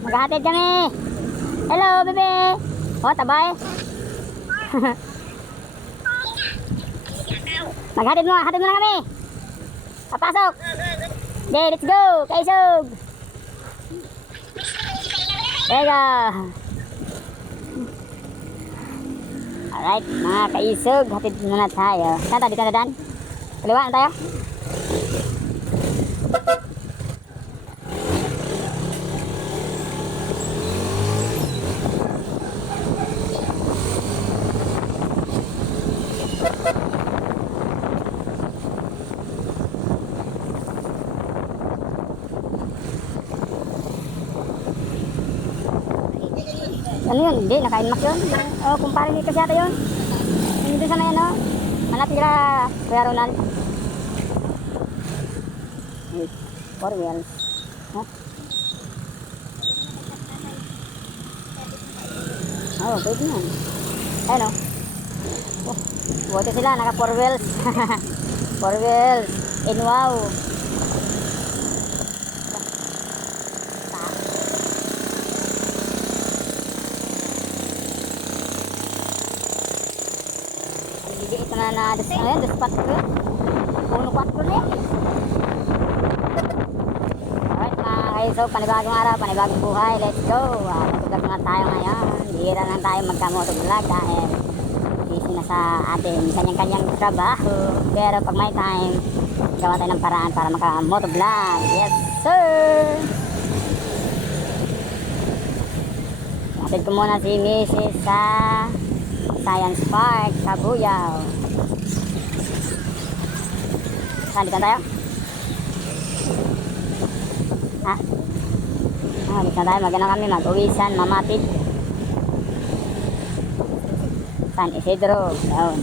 maghahatid kami. Hello, bebe. Oh, tabay. Maghatid mo na kami. Papasok. Okay, let's go. Kaisog. There you go. Alright, mga kaisog, hatid muna tayo. Saan tayo? Dito na daan? Kaliwa na tayo? Ano yun? Hindi, naka-inmax yun. Oh, kumpare dito siya yun. Hindi sa may ano. Malapit sila Kuya Ronald. 4 wheels. Huh? Oh, pwede yan. Ayun oh. Oh, buti sila, naka 4 wheels. 4 wheels. And wow. Ito na ayun, 4 yun. 1-4 na yun. Alright mga kaisog, panibagong araw, panibagong buhay. Let's go. Motovlog nga tayo ngayon. Hihira lang tayo magka-motovlog dahil busy na sa ating kanyang-kanyang trabaho. Pero pag may time, gawa tayo ng paraan para maka-motovlog. Yes sir. Hatid ko muna si Mrs. sa Science Park, Kabuyaw. Saan dito tayo? Ha? Dito tayo, magano kami, mag-uwisan, mamatid. San Isidro, yun.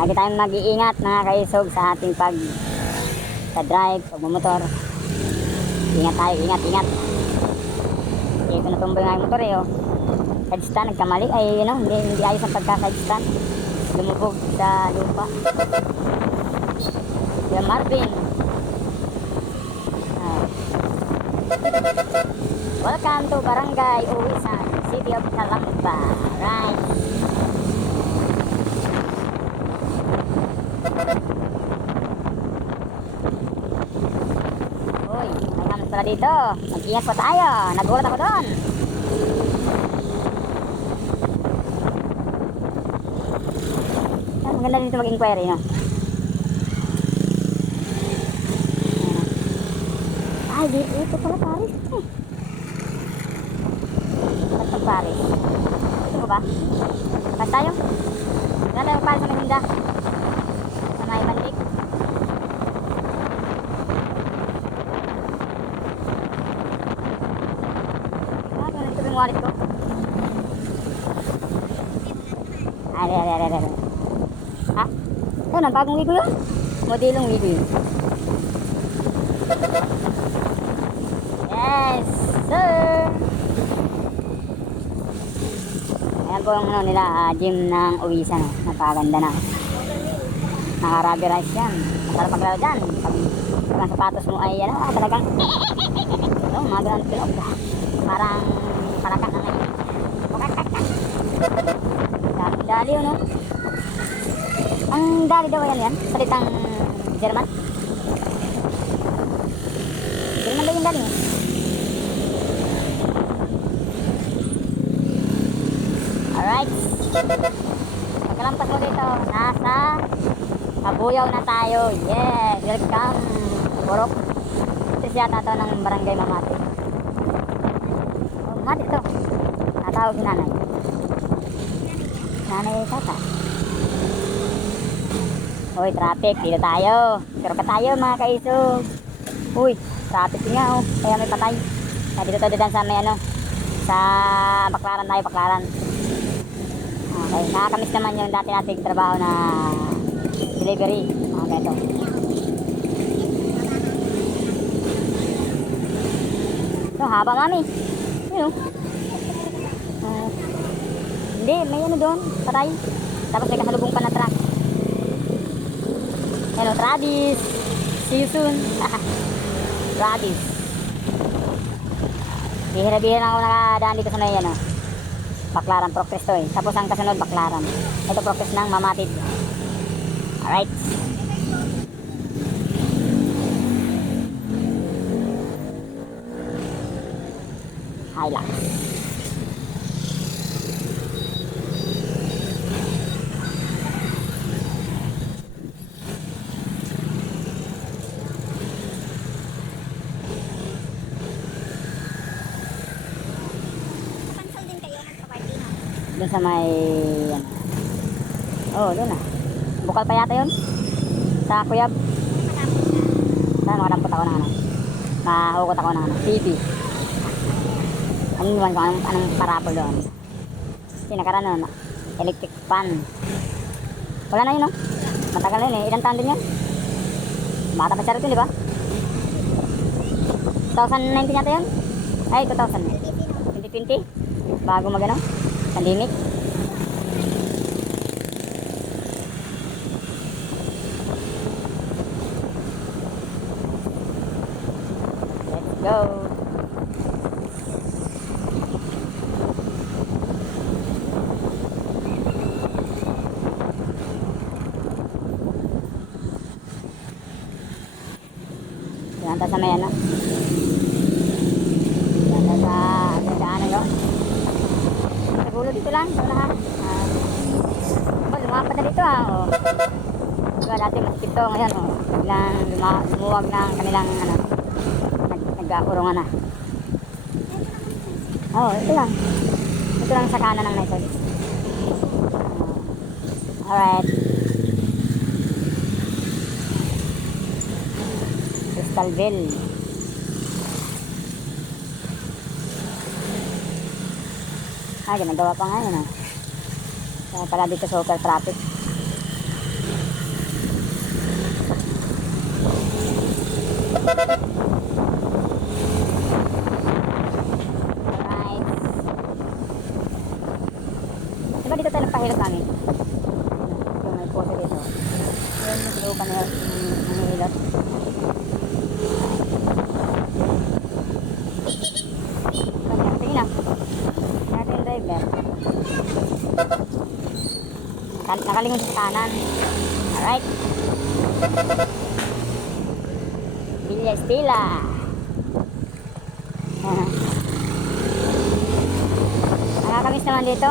Lagi tayong mag-iingat mga kaisog sa ating pag-drive, pag-motor. Ingat tayo, ingat. Ito natumboy nga yung motor eh, oh. Side stand, nagkamali. Ay, yun know, hindi ayos ang pagka-side stand. Lumubog sa lupa. Yung Marvin. Welcome to Barangay Uwisan, City of Calamba. Right. Uy, may naman pala dito. Mag-ingat pa tayo. Nagulat ako doon. Maganda dito mag-inquiry, no? Ay, dito pala Paris. At Paris. Ito mo ba? Pas tayo? Saan tayo Paris sa Mahinda? Sa may Mandik? Ito yung wallet ko. Ay. Ha? Ito na, bagong wigo yun? Modelong wigo yun. Yes, sir! Ayan po yung ano nila, gym ng Uwisan. Napakaganda na. Naka-rubberized yan. Masarap maglaro dyan. Pag ang sapatos mo ay ano, talagang ito, mga ganang pinog. Parang palakat na ngayon. Dali yun, no? Ang dali daw yan, salitang German. German daw yung dali. Alright. Pagkalampas mo dito, nasa Kabuyaw na tayo. Yeah, welcome. Borok. Ito siya tato ng barangay Mamati. Oh, Mamati ito. Natawag si nanay. Nanay tata. Uy, traffic. Dito tayo. Pero ka tayo mga kaisog. Uy, traffic nga oh. Kaya may patay. Kaya dito tayo dan sa may ano. Sa Baklaran tayo, Baklaran. Okay, nakakamiss naman yung dati nating trabaho na delivery. Okay, ito. Ito, haba mami. Yun oh. Hindi, may ano doon. Patay. Tapos may kasalubong pa na truck. Hello Travis, see you soon. Radis. Bihira-bihira na ako nakadaan dito sa may ano, Baclaran Progress to eh. Tapos ang kasunod Baclaran. Ito Progress ng Mamatid. Alright. Hilux. Cancel din kayo magpa-party na. Doon sa may ano. Oh, doon ah. Bukal pa yata yun. Sa Kuyab. Saan makadampot ako ng ano. Mahukot ako ng ano. TV. Ano naman kung anong parapol doon. Kasi nakaraan nun. Electric fan. Wala na yun no? Matagal na yun eh. Ilang taon din yan? Bata pa siya rin, di ba? 2019 yata yun? Ay, 2020? Bago magano? Pandemic? Let's go! Yan tayo sa may ano? Yan tayo sa ano yun? Sa gulo dito lang, sa unahan. Lumapad na dito oh. Diba dati masikip to ngayon oh. Biglang lumuwag ng kanilang ano, nag-urungan na. Ito lang. Ito lang sa kanan ng Naisod. Alright. Crystalville. Ginagawa pa nga yun kaya pala dito super traffic. Alright. Diba dito tayo nagpahilot namin? Yung may poso dito. Ayun, sinupan nila yung hilot. Tingin na. Natin yung driver. Nakalingon sa kanan. Alright. Villa Estela. Nakakamiss naman dito.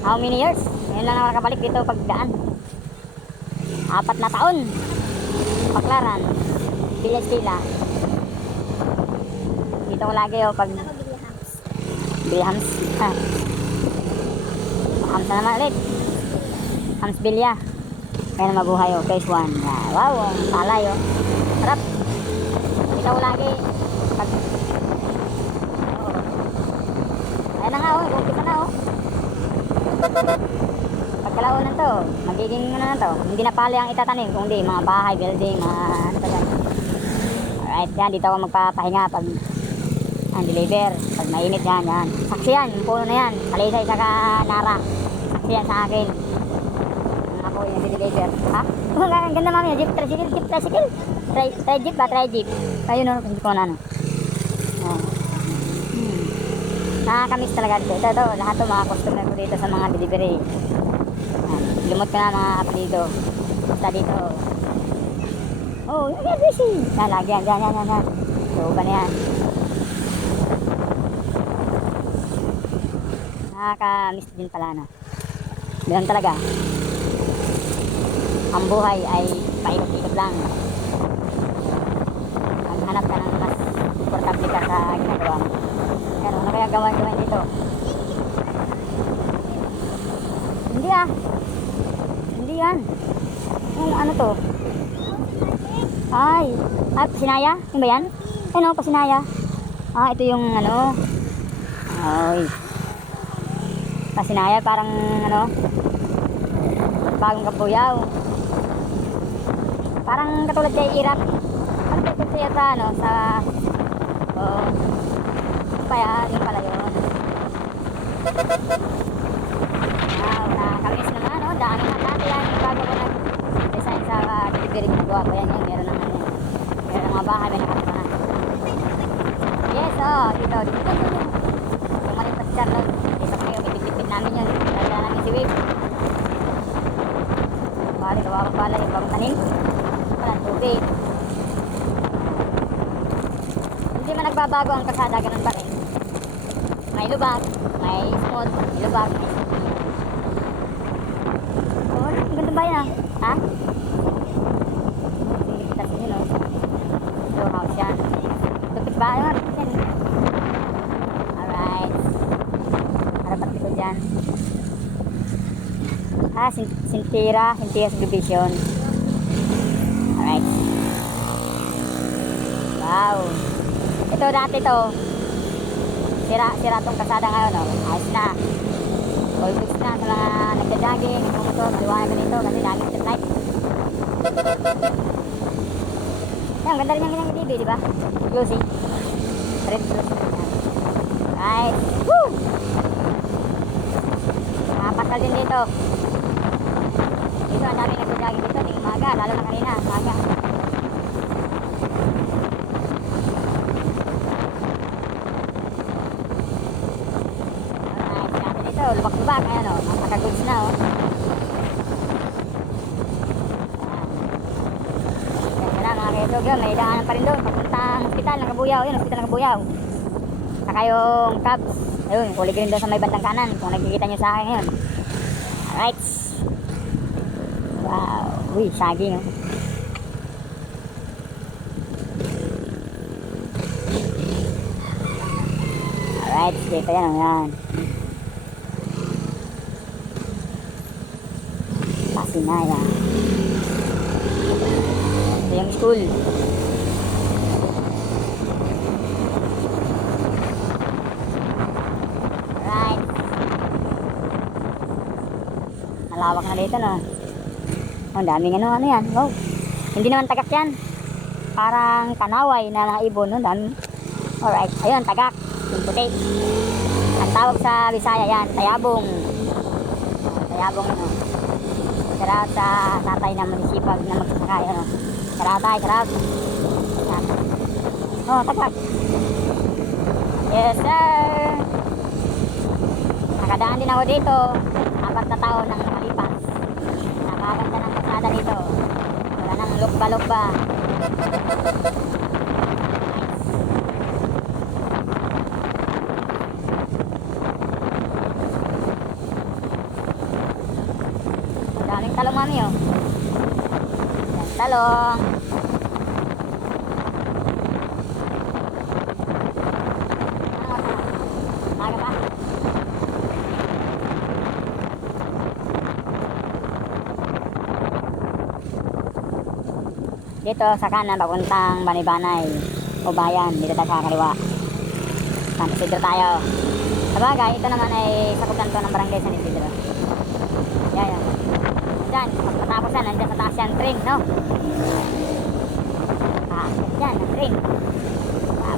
How many years? Ngayon lang ako nakabalik dito pagdaan. 4 na taon. Baclaran. Villa Estela. Dito ko lagi pag Bilhams. Hams na naman ulit. Hams Bilya. Kaya na mabuhay phase 1. Wow, ang palay sarap. Dito ko lagi pag ayan na nga umpisa na pagkalaunan to magiging ano na to, hindi na pali ang itatanim kundi mga bahay, building, mga ano pa dyan. Alright, yan dito ako magpapahinga pag deliver, pag mainit yan. Saksi yan, yung puno na yan, Kalisay saka Nara. Saksi yan sa akin. Ako yung deliver. Ha? Ang ganda mami, jeep tricycle. Tri-jeep ba? Tri-jeep. Ayun no, kasi ko na ano. Nakakamiss talaga dito. Ito, lahat to mga customer ko dito sa mga delivery. Lumot ko na mga apelido. Basta dito. Oh, you're busy. Lagi yan. So, ba na yan? Nakaka-miss din pala no. Ganun talaga. Ang buhay ay paikot-ikot lang. Maghanap ka ng mas komportable ka sa ginagawa mo. Pero ano kaya gawin dito? Hindi yan. Yung ano to? Ay, pasinaya? Yung ba yan? Ano, pasinaya? Ito yung ano. Ay. Pasinaya parang ano, bagong kapuyaw. Parang katulad kay Irap. Ano katulad sa ano, sa yung pala yun. Nakakamiss naman dami na dati yan bago ko nag-design sa delivery na gawa ko yan. Meron ng ano yan. Meron mga bahay may nakatira na. Yes, oh, dito. Yung maliit na si Charlotte. Dito kayo, bitip-bitip namin yun. Lagyan namin si Wave. Bali, gawa kong pala yung bagong tanim. Walang tubig. Hindi man nagbabago ang kasada, ganun pa rin. May lubak, may smooth, may lubak, may smooth. Oh, ang ganda ba yan? Ha? Kasi yun, oh. So, house yan. Tupit ba? Ayun, tupit yan. Alright. Harapat ko dyan. Ah, Sintira subdivision. Alright. Wow. Ito dati to. Sira tong kasada ngayon, oh. Ayos na. All goods na sa mga nagja-jogging, nagmumotor, maliwanag na nito kasi daming street light. Ang ganda rin yung kanyang TV, di ba? Glossy. Red glossy. Right. Woo! Nakapasal din dito. Dito, ang daming nagja-jogging dito. Tingin maga, lalo na kanina. Maga. Lubak-lubak, ayan o, napaka-goods na o. Yan na mga kaisog yun, may daanan pa rin doon, papuntang hospital ng Kabuyaw, yun, hospital ng Kabuyaw. Saka yung cabs, ayun, kulig rin doon sa may bandang kanan, kung nakikita nyo sa akin ngayon. Alright. Wow, uy, saging o. Alright, dito yan o, yan. Pasinaya. Ito yung school. Alright. Malawak na dito, no? Oh, ang daming ano yan. Wow. Hindi naman tagak yan. Parang kanaway na mga ibon, no? Alright. Ayun, tagak. Yung puti. Ang tawag sa Bisaya yan, tayabong. Tayabong, ano? Sarap sa tatay na manisipag na magsasakay, ano. Sarap tayo, sarap. Oh, tagak. Yes, sir. Nakadaan din ako dito. 4 na taon nang nakalipas. Nakaganda ng kasada dito. Wala nang lukba-lukba. Daming talong, mami, oh. Yan, talong. Maga pa. Dito sa kanan, papuntang Banibanay o bayan, dito tayo sa kaliwa. San Isidro tayo. Sabagay, ito naman ay sakop lang to ng barangay San Isidro. Yan. Diyan, pagkatapos yan, nandyan sa taas yan, train, no? Ah, yan, ang train. Wow.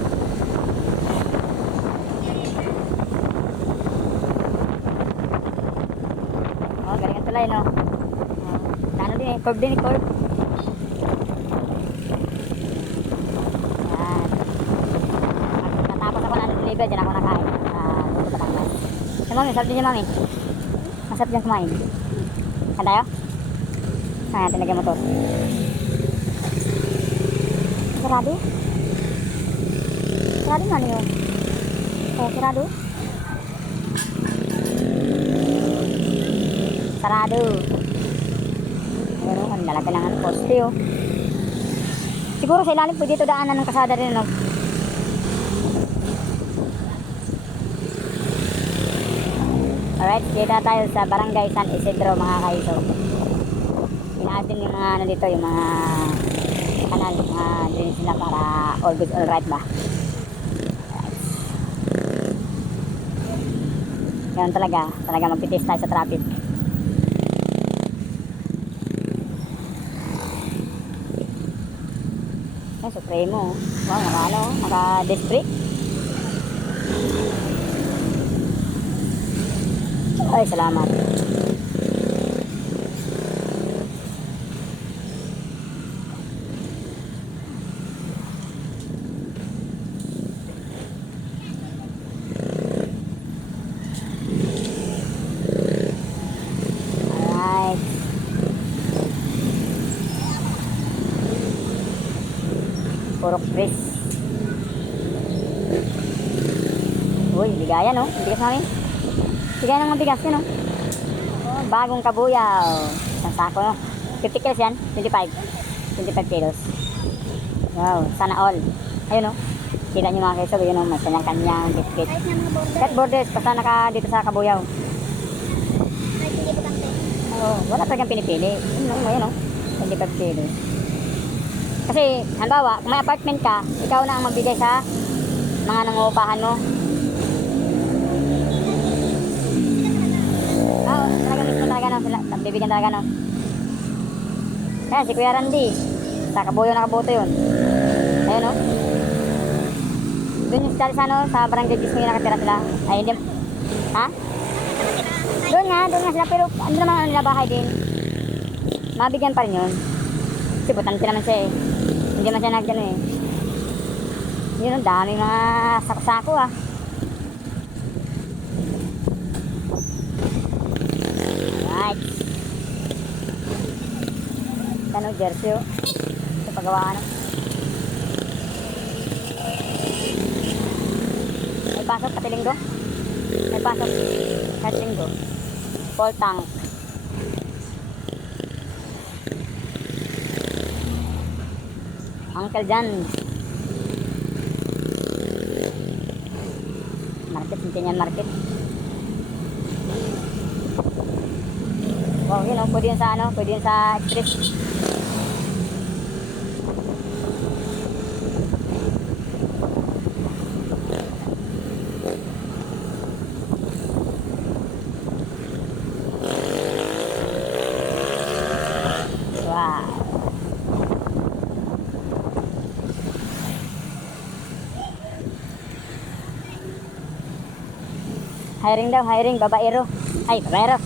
Oh, galing ang tulay, no? Ano din eh, curve din eh, curve. Yan. Pagkatapos ako na deliver, dyan ako nakain. Dito Batangas. Yung mami, sarap din yung mami. Masarap dyan kumain. Saan tayo? Ayan, tinagyan motor. Sarado? Sarado na niyo? Oh, sarado? Sarado. Pero, ang lalaki lang ang poste, oh. Siguro sa ilalim po dito daanan ng kasada rin, no? Alright, kita tayo sa Barangay San Isidro, mga kaisog. Inaas din yung mga ano dito, yung mga kanal, mga drainage nila para all good, all right ba? Yan talaga magpitis tayo sa traffic. Yan, Supremo. Wow, naka-disc brake. Ay, salamat. Puro Chris. Uy, bigayan oh. Bigas namin. Bigayan ng mabigas yun oh. Oh, bagong kabuyaw. Isang sako no. 50 kilos yan. 25. 25 kilos. Wow, sana all. Ayun oh. Kita nyo mga kaisog. Yun oh, may kanyang-kanyang biscuit. Cut borders. Basta naka dito sa kabuyaw. Oh, wala talagang pinipili. Ayun oh. 25 kilos. Kasi, halimbawa, kung may apartment ka, ikaw na ang magbigay sa mga nangungupahan mo. Oo, talaga mismo talaga no, sila, bibigyan talaga no. Kaya si Kuya Randy, sa kabuyo na kabuto yun. Ayun no. Doon yung dali sa ano, sa barangay Gismo yung nakatira sila. Ay hindi, ha? Doon nga sila, pero ano naman ano nila bahay din. Mabigyan pa rin yun. Kasi butante naman siya eh. Hindi man siya nagdano eh. Yun, ang daming mga sako-sako ah. Alright. Ano, jersey oh. Ito pagawaan oh. May pasok pati linggo. May pasok kahit linggo. Full tank. Uncle John. Market, Centennial Market. Wow, yun o, pwede yun sa ano, pwede yun sa Express. Wow. Hiring daw, hiring, babaero. Ay, babaero.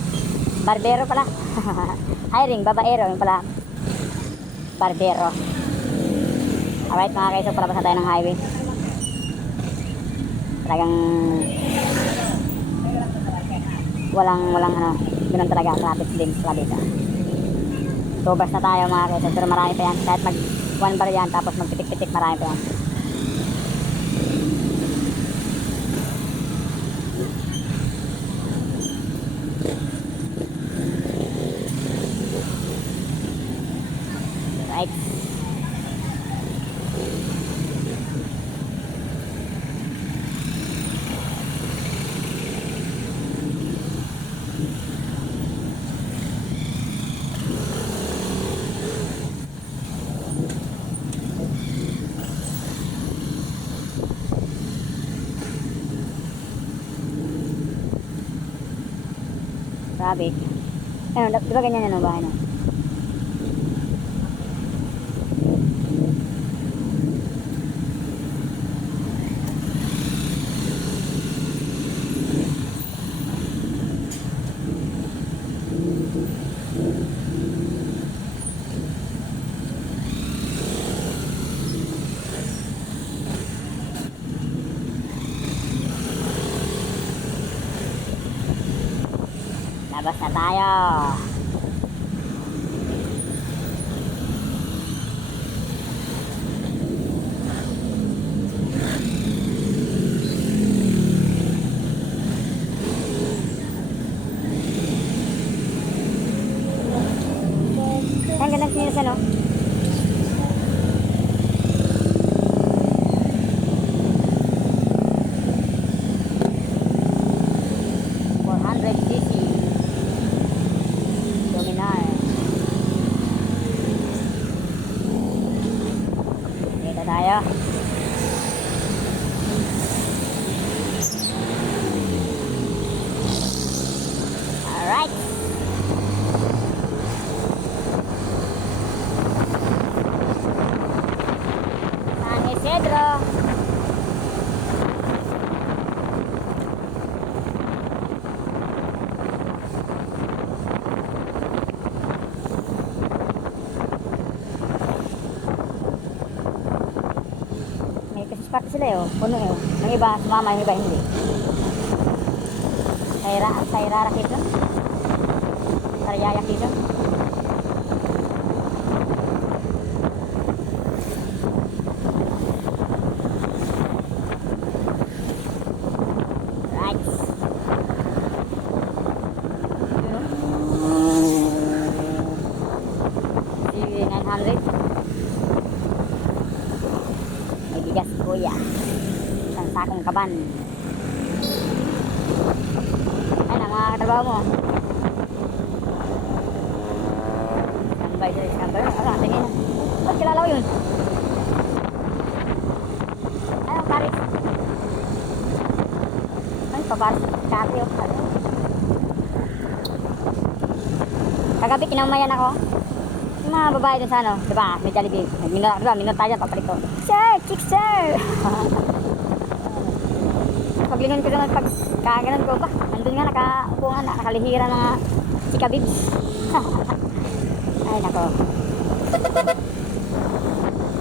Barbero pala. Hiring, babaero. Yung pala. Barbero. Alright mga kaiso, palabas na tayo ng highway. Talagang walang ano, ganun talaga, traffic din pala dito. Tubers na tayo mga kaiso, pero marami pa yan. Kahit mag 1 bar yan, tapos magpitik-pitik, marami pa yan. Right. Grabe. Ano, di ba ganyan yan ang bahay no? Labas na tayo. Ang ganda siya no? Tayo. Alright. San Isidro. Park sila eh, puno eh. Yung iba sumama, yung iba hindi. Sairara Quezon. Sariaya Quezon. bigas kuya. Isang sakong kaban. Ayan ang mga katrabaho mo. Standby sila, standby. Ano, tingin na. Ba't kilala ko yun? Ano, Paris? Ay, paparis. Kati o. Kagabi kinamayan ako. Yung mga babae dun sa ano, diba? May Jollibee. Diba, minot tayo, papalit ko. Sir! Chick sir! Paglingon ko naman, pag kaganon ko ba? Nandun nga, nakaupo nga, nakalihira mga chika-bibs. Ay, nako.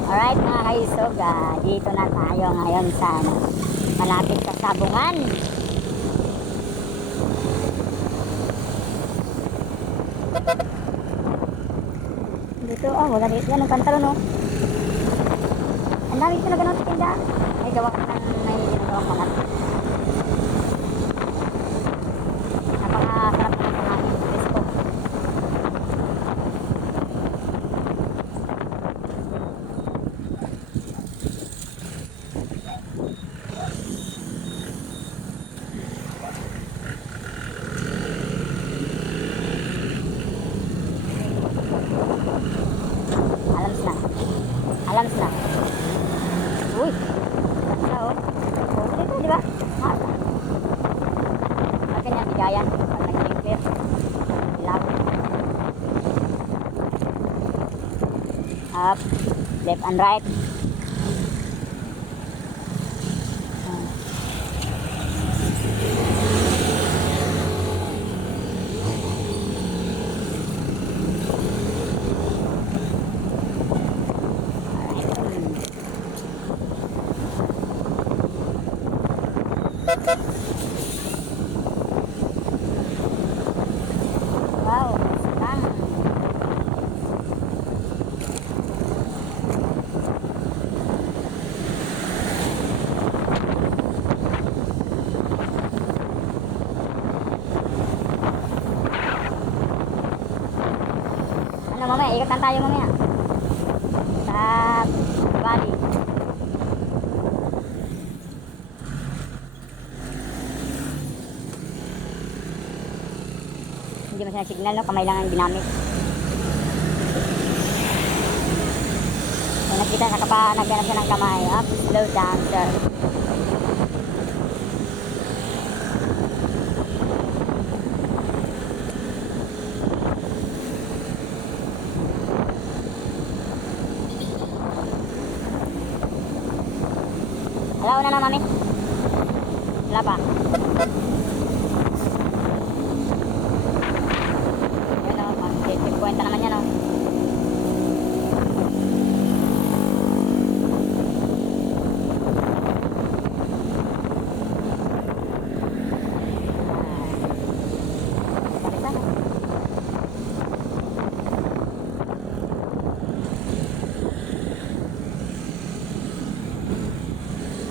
Alright mga kaisog, dito na tayo ngayon sa ano, malapit sa Sabungan. Dito, wala dito yan, ang pantalon, oh. Ang dami ko na ganun sa tinda. May gawa ka ng may ginagawang malat. Napakasarap naman sa hangin, presko. Alams na. Uy. Ganda oh. Oh, dito, di ba? Masa. Akin yan, bigayan. Pag naging clear. Ilaw. Up. Left and right. Wow, masarap. Ano mamaya, ikot lang tayo mamaya. Sa Bali. Hindi masyadong signal, no? Kamay lang ang ginamit. So, nakita na nagganap siya ng kamay. Up, slow down, sir. Wala na na, mami. Wala pa. Kwenta naman yan, oh.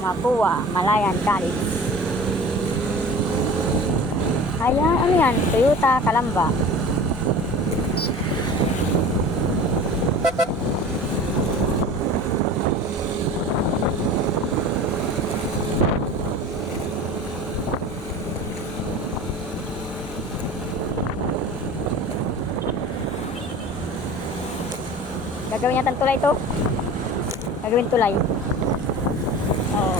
Mapua, Malayan College. Ayan, ano yan? Toyota Calamba. Gagawin yata tulay to. Gagawin tulay. Oo.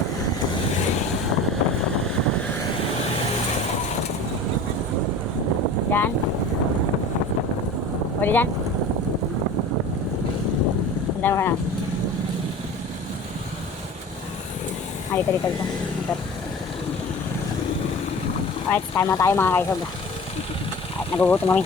Diyan. Pwede dyan. Sandal mo ka na. Dito. Alright, tayo mga kaisog. Alright, nagugutom kami.